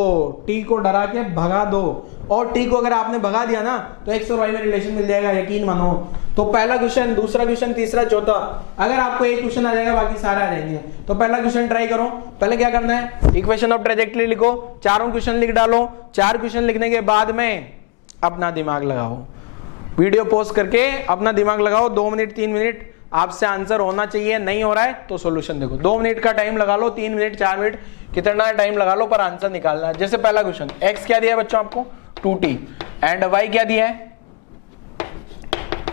t को डरा के भगा दो, और t को अगर आपने भगा दिया ना तो x और y में रिलेशन मिल जाएगा, यकीन मानो। तो पहला क्वेश्चन, दूसरा क्वेश्चन, तीसरा, चौथा, अगर आपको एक क्वेश्चन आ जाएगा बाकी सारे आ जाएंगे। तो पहला क्वेश्चन ट्राई करो। पहले क्या करना है, इक्वेशन ऑफ ट्रेजेक्टरी लिखो, चारों क्वेश्चन लिख डालो। 4 क्वेश्चन लिखने के बाद में अपना दिमाग लगाओ, वीडियो पॉज करके अपना दिमाग लगाओ, 2 मिनट 3 मिनट आपसे आंसर होना चाहिए। नहीं हो रहा है तो सॉल्यूशन देखो, 2 मिनट का टाइम लगा लो, 3 मिनट 4 मिनट कितना टाइम लगा लो, पर आंसर निकालना है। जैसे पहला क्वेश्चन, x क्या दिया है बच्चों आपको 2t एंड y क्या दिया है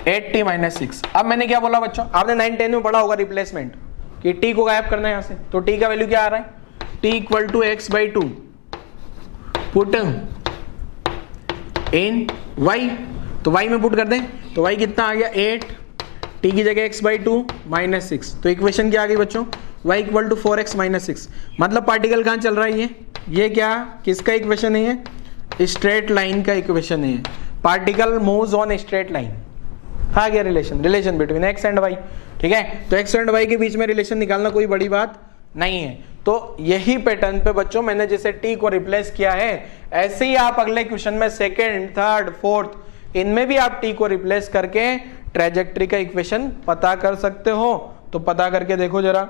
8t माइनस 6। अब मैंने क्या बोला बच्चों, आपने 9-10 में पढ़ा होगा रिप्लेसमेंट, कि t को गायब करना है यहाँ से। तो t का वैल्यू क्या आ रहा है, t equal to x by 2 put in y, तो y में पुट कर दें तो y कितना आ गया 8, t की जगह x बाई 2 माइनस 6। तो इक्वेशन क्या आ गई बच्चों, y equal to 4x minus 6। मतलब पार्टिकल कहाँ चल रहा है, ये क्या किसका इक्वेशन है, ये स्ट्रेट लाइन का इक्वेशन है। Particle moves on straight line, आ गया relation between x and y। ठीक है, तो x एंड y के बीच में रिलेशन निकालना कोई बड़ी बात नहीं है। तो यही पैटर्न पे बच्चों मैंने जैसे t को रिप्लेस किया है, ऐसे ही आप अगले क्वेश्चन में सेकंड, थर्ड, फोर्थ इनमें भी आप टी को रिप्लेस करके ट्रेजेक्ट्री का इक्वेशन पता कर सकते हो। तो पता करके देखो जरा,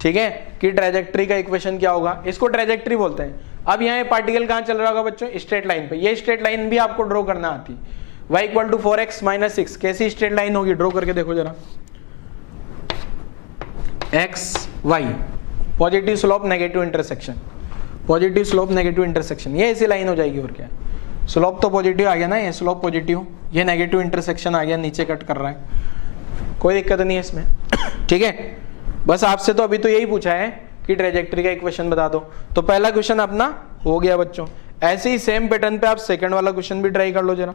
ठीक है, कि ट्रेजेक्ट्री का इक्वेशन क्या होगा। इसको ट्रेजेक्ट्री बोलते हैं। अब यहाँ ये पार्टिकल कहाँ चल रहा होगा बच्चों, स्ट्रेट लाइन पे। ये स्ट्रेट लाइन भी आपको ड्रॉ करना आती। y equal to 4x minus 6 कैसी स्ट्रेट लाइन होगी, ड्रॉ करके देखो जरा। x y positive slope negative intersection, positive slope negative intersection, ये ऐसी लाइन हो जाएगी। और क्या, स्लोप तो पॉजिटिव आ गया ना, ये स्लोप पॉजिटिव, ये नेगेटिव इंटरसेक्शन आ गया, नीचे कट कर रहा है, कोई दिक्कत नहीं है इसमें। ठीक है, बस आपसे तो अभी तो यही पूछा है कि ट्रेजेक्ट्री का इक्वेशन बता दो। तो पहला क्वेश्चन अपना हो गया बच्चों। ऐसे ही सेम पैटर्न पे आप सेकंड वाला क्वेश्चन भी ट्राई कर लो जरा।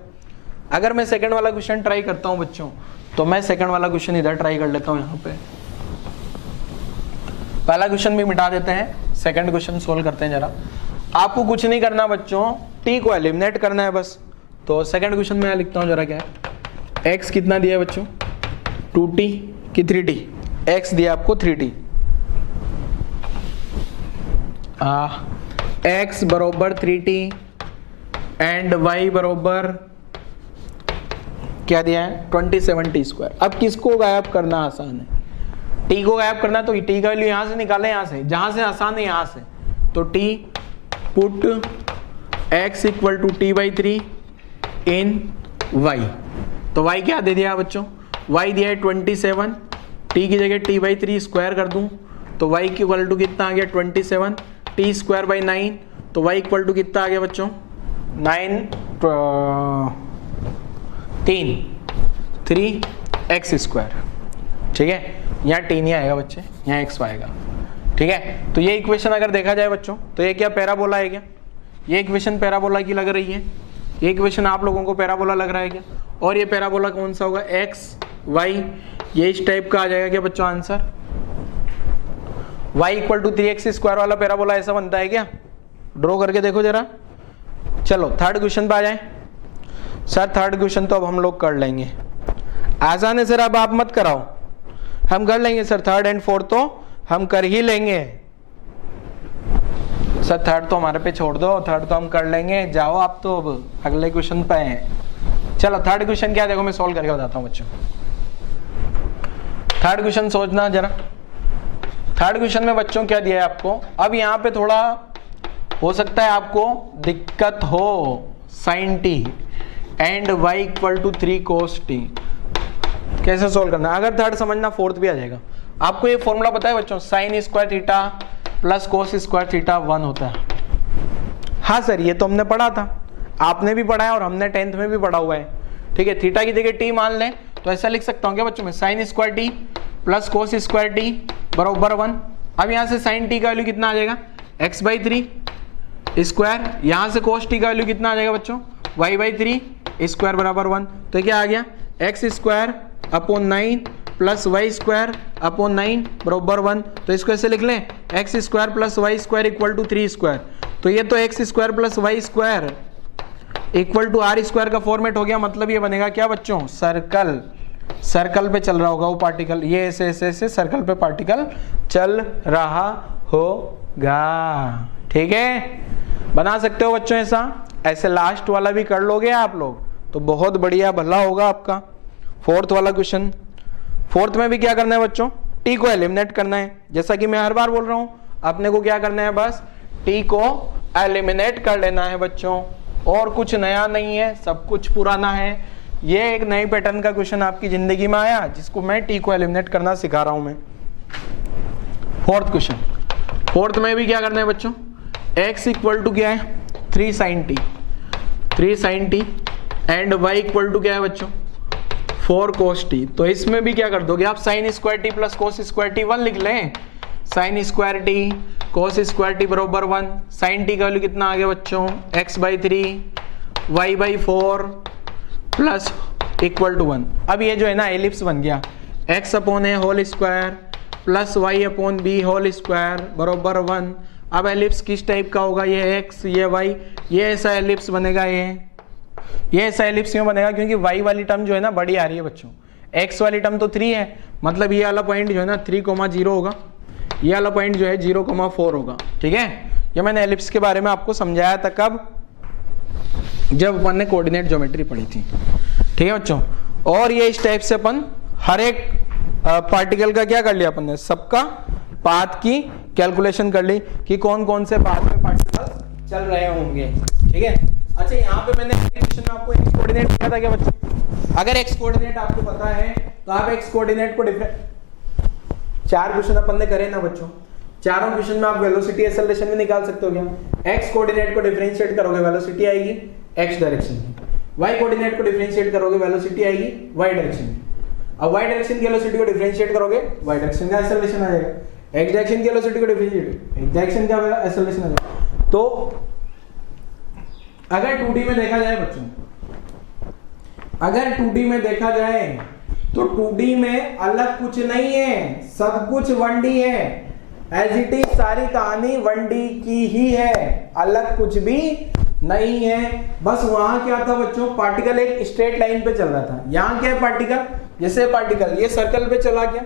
अगर मैं सेकंड वाला क्वेश्चन ट्राई करता हूं बच्चों, तो मैं सेकंड वाला क्वेश्चन इधर ट्राई कर लेता हूं। यहाँ पे पहला क्वेश्चन भी मिटा देते हैं, सेकंड क्वेश्चन सोल्व करते हैं जरा। आपको कुछ नहीं करना बच्चों, टी को एलिमिनेट करना है बस। तो सेकंड क्वेश्चन में लिखता हूं जरा, क्या है, एक्स कितना दिया है बच्चों, 2t की 3t, x दिया आपको 3t, x बरोबर 3t एंड y बरोबर क्या दिया है, 27t स्क्वायर। अब किसको गायब करना आसान है, t को गायब करना, तो t का वैल्यू यहां से निकालें, यहां से, जहां से आसान है यहां से। तो t put x equal to t/3 in y। तो y क्या दे दिया बच्चों, y दिया है 27, t की जगह t/3 स्क्वायर कर दूं तो y की इक्वल टू कितना आ गया 27, t स्क्वायर बाई 9, तो y इक्वल टू कितना आ गया बच्चों 3x स्क्वायर। ठीक है, यहाँ t नहीं आएगा बच्चे, यहाँ x आएगा। ठीक है, तो ये इक्वेशन अगर देखा जाए बच्चों, तो ये क्या पैराबोला है क्या, ये इक्वेशन पैराबोला की लग रही है, ये इक्वेशन आप लोगों को पैराबोला लग रहा है क्या। और ये पैराबोला कौन सा होगा, x y, ये इस टाइप का आ जाएगा क्या बच्चों answer. y equal to 3x square वाला पैराबोला ऐसा बनता है क्या, ड्रॉ करके देखो जरा। चलो थर्ड क्वेश्चन पे आ जाए। सर थर्ड क्वेश्चन तो अब हम लोग कर लेंगे, आसान है सर, अब आप मत कराओ, हम कर लेंगे सर। थर्ड एंड फोर्थ तो हम कर ही लेंगे सर, थर्ड तो हमारे पे छोड़ दो, थर्ड तो हम कर लेंगे। जाओ आप तो अब अगले क्वेश्चन पे हैं। चलो थर्ड क्वेश्चन क्या, देखो मैं सॉल्व करके बताता हूँ बच्चों। थर्ड क्वेश्चन सोचना जरा। थर्ड क्वेश्चन में बच्चों क्या दिया है आपको, अब यहाँ पे थोड़ा हो सकता है आपको दिक्कत हो, sin t and y equal to 3 cos t, कैसे सोल्व करना। अगर थर्ड समझना फोर्थ भी आ जाएगा। आपको ये फॉर्मूला पता है बच्चों, sine square theta plus cos square theta 1 होता है। हाँ सर ये तो हमने पढ़ा था, आपने भी पढ़ा है और हमने 10th में भी पढ़ा हुआ है। ठीक है, थीटा की जगह t मान लें तो ऐसा लिख सकता हूँ क्या बच्चों में, sine square T plus cos square T बराबर 1। अब यहाँ से साइन टी का वैल्यू कितना आ जाएगा, x/3 स्क्वायर, यहाँ से कोस टी का वैल्यू कितना आ जाएगा बच्चों, y/3 स्क्वायर बराबर 1। तो क्या आ गया, x square upon 9 plus y square upon 9 बराबर 1। तो इसको ऐसे लिख लें, x square plus y square equal to 3 square. तो ये तो x square plus y square equal to r square का फॉर्मेट हो गया। मतलब ये बनेगा क्या बच्चों, सर्कल, सर्कल पे चल रहा होगा वो पार्टिकल, ये ऐसे ऐसे ऐसे सर्कल पे पार्टिकल चल रहा होगा। ठीक है, बना सकते हो बच्चों ऐसा। ऐसे लास्ट वाला भी कर लोगे आप लोग तो बहुत बढ़िया भला होगा आपका। फोर्थ वाला क्वेश्चन, फोर्थ में भी क्या करना है बच्चों, टी को एलिमिनेट करना है। जैसा कि मैं हर बार बोल रहा हूं, अपने को क्या करना है, बस टी को एलिमिनेट कर लेना है बच्चों, और कुछ नया नहीं है, सब कुछ पुराना है। ये एक नई पैटर्न का क्वेश्चन आपकी जिंदगी में आया जिसको मैं टी को एलिमिनेट करना सिखा रहा हूं मैं। फोर्थ क्वेश्चन, फोर्थ में भी क्या करना है बच्चों, x इक्वल टू क्या है 3 sin t, 3 sin t and y equal to क्या है बच्चों 4 cos t। तो इसमें भी क्या कर दोगे आप, sine square T plus cos square T 1 लिख लें। Sine square T cos square T बराबर 1। साइन टी का वैल्यू कितना आ गया बच्चों, x/3 y/4 plus equal to 1। अब ये जो है ना एलिप्स बन गया, x upon A whole square plus y upon B whole square बराबर 1। अब एलिप्स किस टाइप का होगा, ये x ये y, ये ऐसा एलिप्स बनेगा। ये ऐसा एलिप्स क्यों बनेगा, क्योंकि y वाली टर्म जो है ना बड़ी आ रही है बच्चों, x वाली टर्म तो 3 है, मतलब ये वाला पॉइंट जो है ना 3,0 होगा, ये वाला पॉइंट जो है 0,4 होगा। ठीक है, ये मैंने एलिप्स के बारे में आपको समझाया था कब, जब अपन ने कोऑर्डिनेट ज्योमेट्री पढ़ी थी, ठीक है बच्चों। और ये इस टाइप से अपन हर एक पार्टिकल का क्या कर लिया अपन ने, सबका पाथ की कैलकुलेशन कर ली कि कौन कौन से पाथ में पार्टिकल चल रहे होंगे, ठीक है। अच्छा, यहाँ पे मैंने क्वेश्चन में आपको एक्स कोऑर्डिनेट दिया था क्या बच्चों? अगर एक्स कोऑर्डिनेट आपको पता है तो आप एक्स कोऑर्डिनेट को चार क्वेश्चन अपन ने करे ना बच्चों, चारों क्वेश्चन में आप वेलोसिटी एक्सेलरेशन भी निकाल सकते हो क्या? एक्स कोऑर्डिनेट को डिफरेंशिएट करोगे वेलोसिटी आएगी एक्स डायरेक्शन की, वाई कोऑर्डिनेट को डिफरेंशिएट करोगे वेलोसिटी आएगी वाई डायरेक्शन की, अब वाई डायरेक्शन की वेलोसिटी को डिफरेंशिएट करोगे वाई डायरेक्शन का एक्सेलरेशन आ जाएगा, एक्स डायरेक्शन की वेलोसिटी को डिफरेंशिएट एक्स डायरेक्शन का एक्सेलरेशन आ जाएगा। तो अगर 2D में देखा जाए बच्चों, अगर 2D में देखा जाए तो 2D में अलग कुछ नहीं है, सब कुछ 1D है, एज इट इज सारी कहानी 1D की ही है, अलग कुछ भी नहीं है। बस वहां क्या था बच्चों, पार्टिकल एक स्ट्रेट लाइन पे चल रहा था। यहाँ क्या है पार्टिकल, जैसे पार्टिकल ये सर्कल पे चला गया,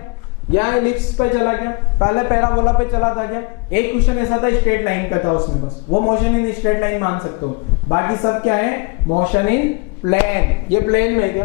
यहाँ एलिप्स पे चला गया, पहले पैराबोला पे चला था क्या, एक क्वेश्चन ऐसा था स्ट्रेट लाइन पे था उसमें, बस वो मोशन इन स्ट्रेट लाइन मान सकते हो, बाकी सब क्या है मोशन इन प्लेन। ये प्लेन में क्या,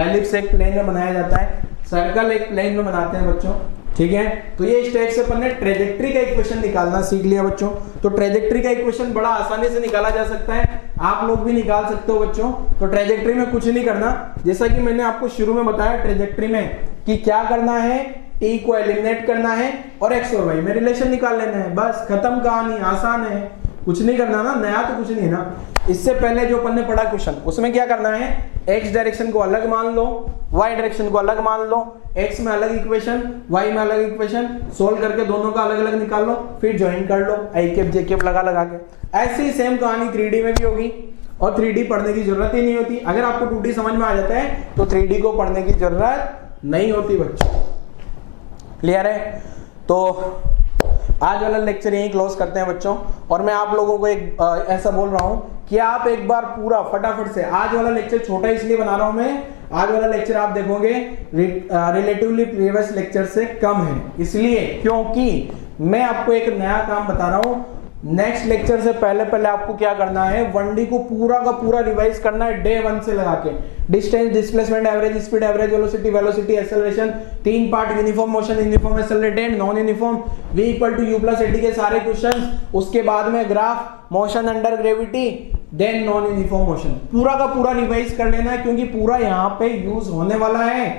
एलिप्स एक प्लेन में बनाया जाता है, सर्कल एक प्लेन में बनाते हैं बच्चों, ठीक है। तो ये इस टाइप से अपन ने ट्रेजेक्ट्री का इक्वेशन निकालना सीख लिया बच्चों। तो ट्रेजेक्ट्री का इक्वेशन बड़ा आसानी से निकाला जा सकता है, आप लोग भी निकाल सकते हो बच्चों। तो ट्रेजेक्ट्री में कुछ नहीं करना, जैसा कि मैंने आपको शुरू में बताया ट्रेजेक्ट्री में कि क्या करना है, टी को एलिमिनेट करना है और एक्स और वाई में रिलेशन निकाल लेना है, बस खत्म कहानी, आसान है, कुछ नहीं करना ना, नया तो कुछ नहीं ना। इससे पहले जो अपन ने पढ़ा क्वेश्चन, उसमें क्या करना है, एक्स डायरेक्शन को अलग मान लो, वाई डायरेक्शन को अलग मान लो, एक्स में अलग इक्वेशन, वाई में अलग इक्वेशन, सोल्व करके दोनों का अलग अलग निकाल लो, फिर ज्वाइन कर लो आई कैप जे कैप लगा लगा के। ऐसी ही सेम कहानी 3D में भी होगी, और 3D पढ़ने की जरूरत ही नहीं होती। अगर आपको 2D समझ में आ जाता है तो 3D को पढ़ने की जरूरत नहीं होती बच्चों, क्लियर है। तो आज वाला लेक्चर यहीं क्लोज करते हैं बच्चों। और मैं आप लोगों को एक ऐसा बोल रहा हूं कि आप एक बार पूरा फटाफट से, आज वाला लेक्चर छोटा इसलिए बना रहा हूं मैं, आज वाला लेक्चर आप देखोगे रिलेटिवली प्रीवियस लेक्चर से कम है, इसलिए क्योंकि मैं आपको एक नया काम बता रहा हूं। नेक्स्ट लेक्चर से पहले पहले आपको क्या करना है, 1D को पूरा का पूरा रिवाइज करना है डे 1 से लगा के। Distance, displacement, average speed, average velocity, velocity acceleration, 3 part, uniform motion, uniform accelerated, non uniform, v equal to u plus at के सारे क्वेश्चन, उसके बाद में graph, motion under gravity, then non uniform motion, पूरा का पूरा रिवाइज कर लेना है क्योंकि पूरा यहाँ पे यूज होने वाला है,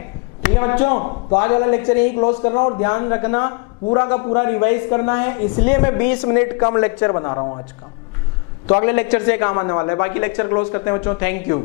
ठीक है बच्चों। तो आज वाला लेक्चर यही क्लोज कर रहा हूं, और ध्यान रखना पूरा का पूरा रिवाइज करना है, इसलिए मैं 20 मिनट कम लेक्चर बना रहा हूं आज का। तो अगले लेक्चर से काम आने वाला है, बाकी लेक्चर क्लोज करते हैं बच्चों, थैंक यू।